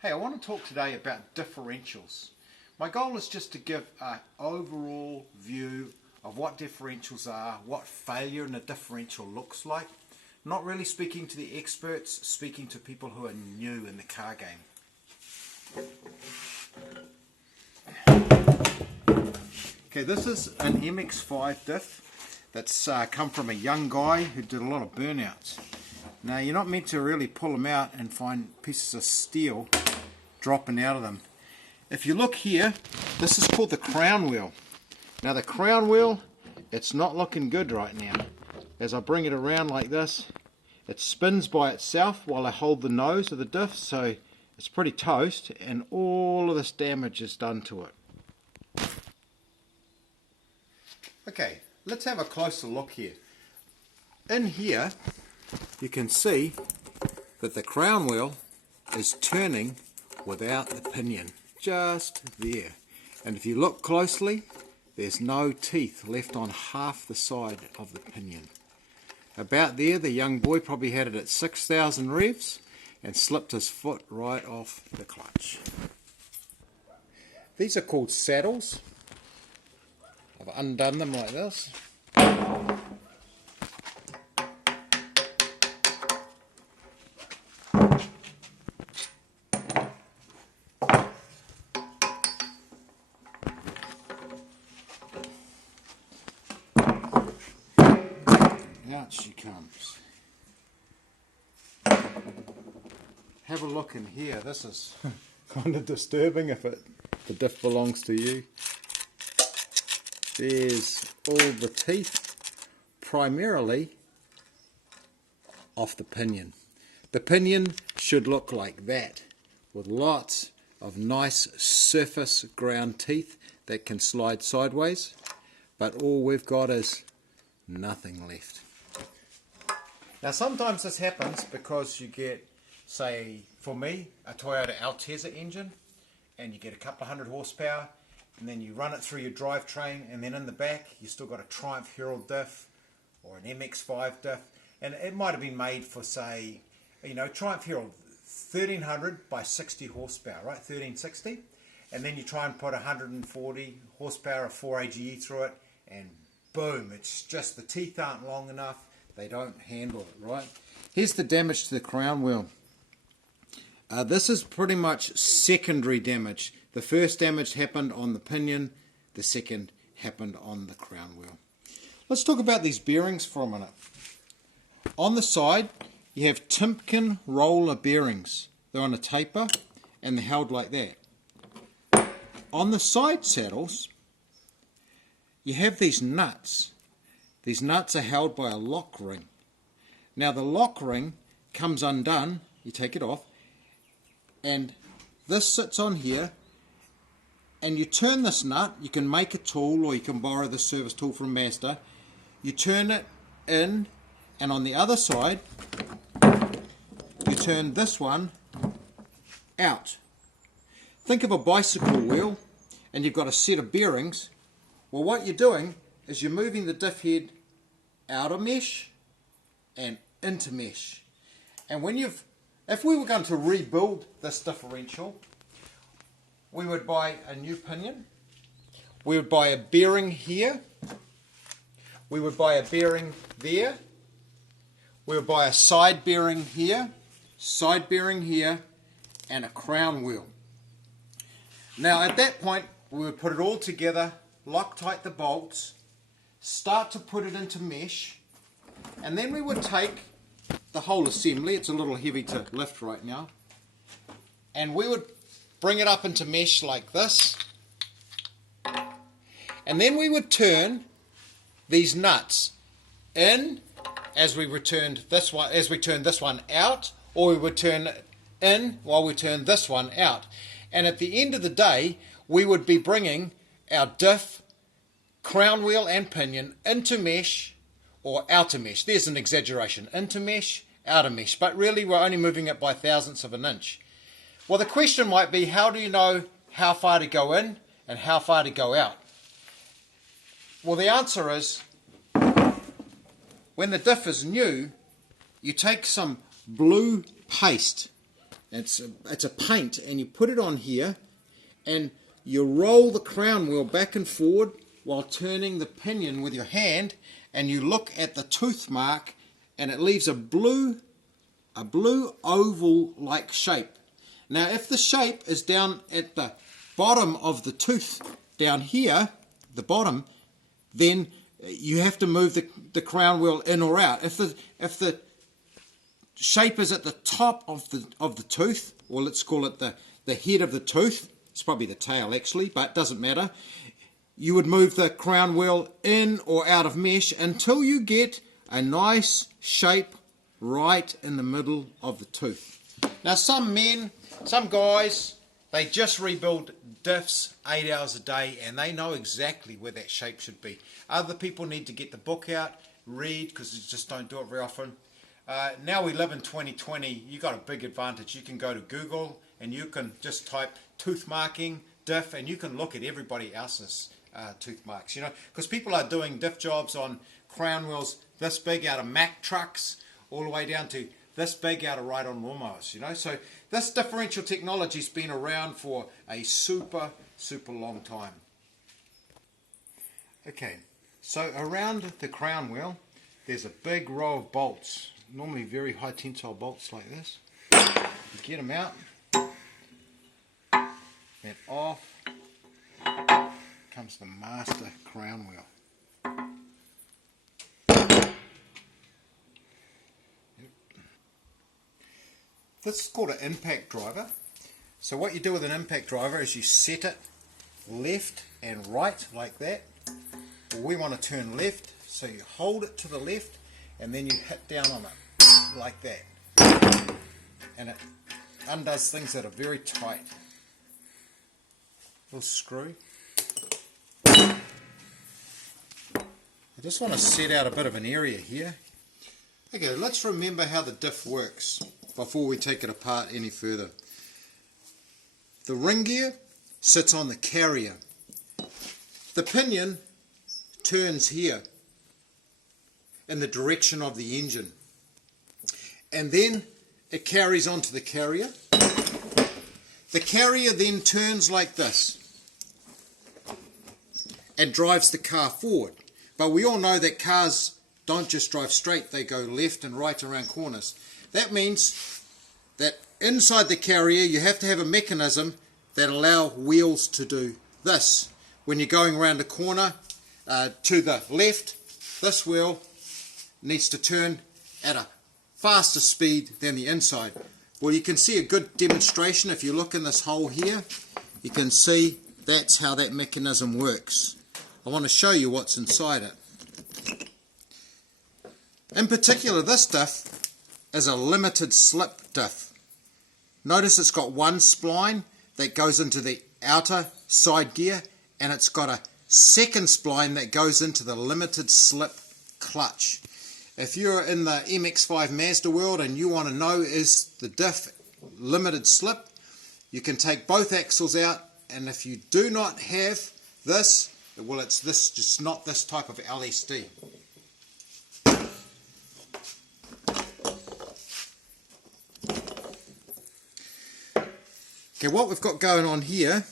Hey, I want to talk today about differentials. My goal is just to give an overall view of what differentials are, what failure in a differential looks like. Not really speaking to the experts, speaking to people who are new in the car game. Okay, this is an MX-5 diff that's come from a young guy who did a lot of burnouts. Now, you're not meant to really pull them out and find pieces of steel dropping out of them. If you look here, this is called the crown wheel. Now the crown wheel, it's not looking good right now. As I bring it around like this, it spins by itself while I hold the nose of the diff, so it's pretty toast, and all of this damage is done to it. Okay, let's have a closer look here. In here, you can see that the crown wheel is turning without the pinion, just there. And if you look closely, there's no teeth left on half the side of the pinion. About there, the young boy probably had it at 6,000 revs and slipped his foot right off the clutch. These are called saddles. I've undone them like this. Out she comes. Have a look in here. This is kind of disturbing if the diff belongs to you. There's all the teeth, primarily off the pinion. The pinion should look like that, with lots of nice surface ground teeth that can slide sideways, but all we've got is nothing left. Now sometimes this happens because you get, say for me, a Toyota Altezza engine, and you get a couple of hundred horsepower, and then you run it through your drivetrain, and then in the back you still got a Triumph Herald diff or an MX-5 diff, and it might have been made for, say, Triumph Herald 1300 by 60 horsepower, right, 1360, and then you try and put 140 horsepower of 4 AGE through it, and boom, it's just the teeth aren't long enough. They don't handle it, right? Here's the damage to the crown wheel. This is pretty much secondary damage. The first damage happened on the pinion, the second happened on the crown wheel. Let's talk about these bearings for a minute. On the side, you have Timken roller bearings. They're on a taper and they're held like that. On the side saddles, you have these nuts. These nuts are held by a lock ring. Now the lock ring comes undone, you take it off, and this sits on here, and you turn this nut. You can make a tool or you can borrow the service tool from Mazda. You turn it in, and on the other side you turn this one out. Think of a bicycle wheel and you've got a set of bearings. Well, what you're doing is you're moving the diff head out of mesh and into mesh. And if we were going to rebuild this differential, we would buy a new pinion, we would buy a bearing here, we would buy a bearing there, we would buy a side bearing here, and a crown wheel. Now at that point we would put it all together, Loctite the bolts, start to put it into mesh, and then we would take the whole assembly, it's a little heavy to lift right now, and we would bring it up into mesh like this, and then we would turn these nuts in as we turned this one out, or we would turn in while we turned this one out. And at the end of the day, we would be bringing our diff, crown wheel and pinion into mesh or outer mesh. There's an exaggeration. Into mesh, outer mesh. But really we're only moving it by thousandths of an inch. Well, the question might be, how do you know how far to go in and how far to go out? Well, the answer is, when the diff is new, you take some blue paste It's a paint, and you put it on here, and you roll the crown wheel back and forward while turning the pinion with your hand, and you look at the tooth mark, and it leaves a blue oval like shape. Now if the shape is down at the bottom of the tooth down here, the bottom, then you have to move the crown wheel in or out. If the shape is at the top of the tooth, or let's call it the head of the tooth, it's probably the tail actually, but it doesn't matter, you would move the crown wheel in or out of mesh until you get a nice shape right in the middle of the tooth. Now some guys, they just rebuild diffs 8 hours a day, and they know exactly where that shape should be. Other people need to get the book out, read, because you just don't do it very often. Now we live in 2020, you got a big advantage. You can go to Google and you can just type tooth marking, diff, and you can look at everybody else's tooth marks, you know, because people are doing diff jobs on crown wheels this big out of Mack trucks, all the way down to this big out of ride-on lawnmowers, you know. So this differential technology's been around for a super long time. Okay, so around the crown wheel there's a big row of bolts, normally very high tensile bolts like this. You get them out, and off comes the master crown wheel. This is called an impact driver. So what you do with an impact driver is you set it left and right like that. Well, we want to turn left, so you hold it to the left and then you hit down on it like that. And it undoes things that are very tight. Little screw. I just want to set out a bit of an area here. Okay, let's remember how the diff works before we take it apart any further. The ring gear sits on the carrier. The pinion turns here in the direction of the engine, and then it carries onto the carrier. The carrier then turns like this and drives the car forward. But we all know that cars don't just drive straight, they go left and right around corners. That means that inside the carrier you have to have a mechanism that allows wheels to do this. When you're going around a corner to the left, this wheel needs to turn at a faster speed than the inside. Well, you can see a good demonstration if you look in this hole here. You can see that's how that mechanism works. I want to show you what's inside it. In particular, this diff is a limited slip diff. Notice it's got one spline that goes into the outer side gear, and it's got a second spline that goes into the limited slip clutch. If you're in the MX-5 Mazda world and you want to know is the diff limited slip, you can take both axles out, and if you do not have this, well, it's this, just not this type of LSD. Okay, what we've got going on here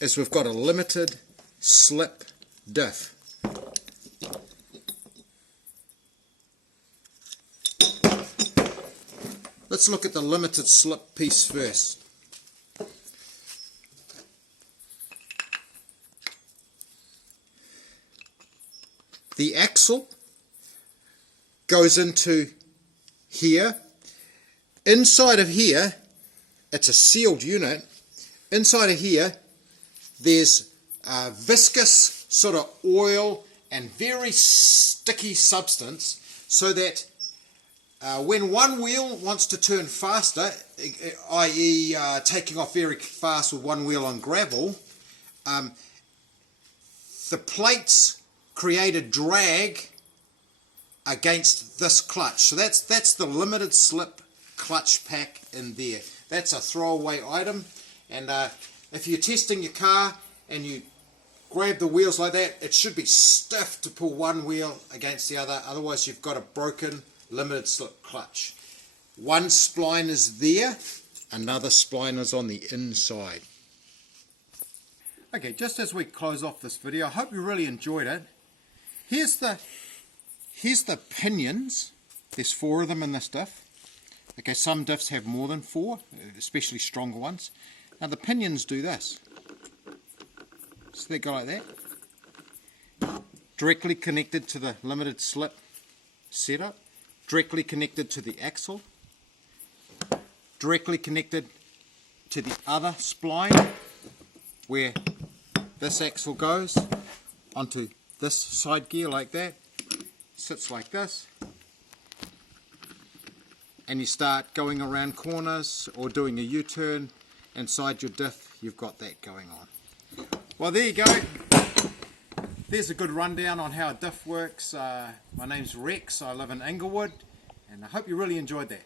is we've got a limited slip diff. Let's look at the limited slip piece first. The axle goes into here. Inside of here, it's a sealed unit. Inside of here, there's viscous sort of oil and very sticky substance, so that when one wheel wants to turn faster, i.e. taking off very fast with one wheel on gravel, the plates create a drag against this clutch. So that's the limited slip clutch pack in there. That's a throwaway item, and if you're testing your car and you grab the wheels like that, it should be stiff to pull one wheel against the other, otherwise you've got a broken limited slip clutch. One spline is there, another spline is on the inside. Okay, just as we close off this video, I hope you really enjoyed it. Here's the pinions. There's 4 of them in this diff. Okay, some diffs have more than 4, especially stronger ones. Now the pinions do this. So they go like that. Directly connected to the limited slip setup. Directly connected to the axle. Directly connected to the other spline where this axle goes onto this side gear like that. Sits like this. And you start going around corners or doing a U-turn inside your diff, you've got that going on. Well, there you go. There's a good rundown on how a diff works. My name's Rex, I live in Inglewood, and I hope you really enjoyed that.